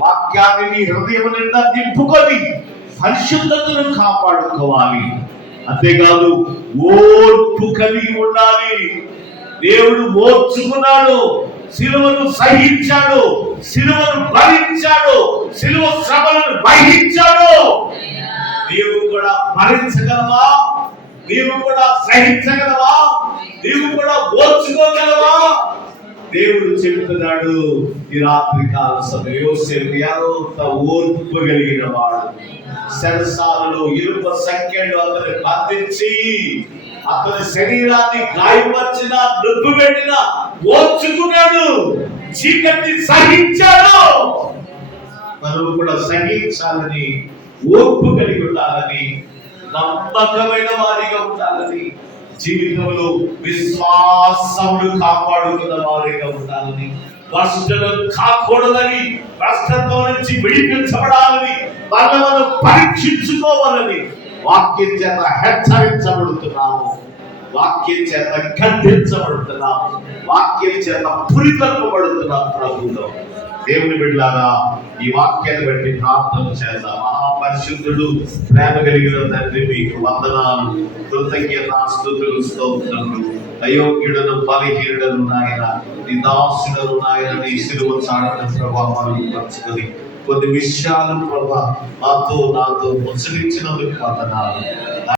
వాక్యాన్ని నీ హృదయం నిండా నింపుకొని పరిశుద్ధతను కాపాడుకోవాలి. అంతేకాదు ఓర్పు కలిగి ఉండాలి. దేవుడు ఓర్చుకున్నాడు, సిలువను సహించాడు, సిలువను భరించాడు, సిలువ శ్రమలను వహించాడు. నీవు కూడా భరించగలవా? నీవు కూడా సహించగలవా? నీవు కూడా ఓర్చుకోగలవా? దేవుడు చెబుతున్నాడు ఈ రాత్రి కాల సమయం, యోసేపు ఎంత ఓర్పు కలిగిన వాడు. సరసాలలో ఇనుప సంఖ్యలు అతను బంధించి అతని శరీరాన్ని గాయపరిచిన, నొప్పి పెట్టిన ఓర్చుకున్నాడు, చీకటిని సహించాడు. మనం కూడా సహించాలని, ఓర్పు కలిగి ఉండాలని, నమ్మకమైన వారిగా ఉండాలని, జీవితంలో విశ్వాసమును కాపాడుకున్న వారిగా ఉండాలని, భ్రష్టలు కాకూడదని, భ్రష్టత్వం నుంచి విడిపించబడాలని, మనం పరీక్షించుకోవాలని వాక్యం చేత హెచ్చరించబడుతున్నాము, వాక్యం చేత ఖండించబడుతున్నాము, వాక్యం చేత పురికొల్పబడుతున్నాం. ప్రభువులో దేవుని బిడ్డలారా, ఈ వాక్యాన్ని బట్టి ప్రార్థన చేద్దాం. మహాపరిశుద్ధుడు, ప్రేమ కలిగిన తండ్రి, మీకు వందనాలు, కృతజ్ఞతాస్తుతులు, స్తోత్రములు. అయోగ్యుడను, బలహీనుడను నాయన, నీ దాసుడను నాయన, నీ సిలువ చాటున ప్రభావాలు పంచుకొని కొన్ని విషయాలు ప్రభా నాతో ముచ్చరించినందుకు వందనాలు.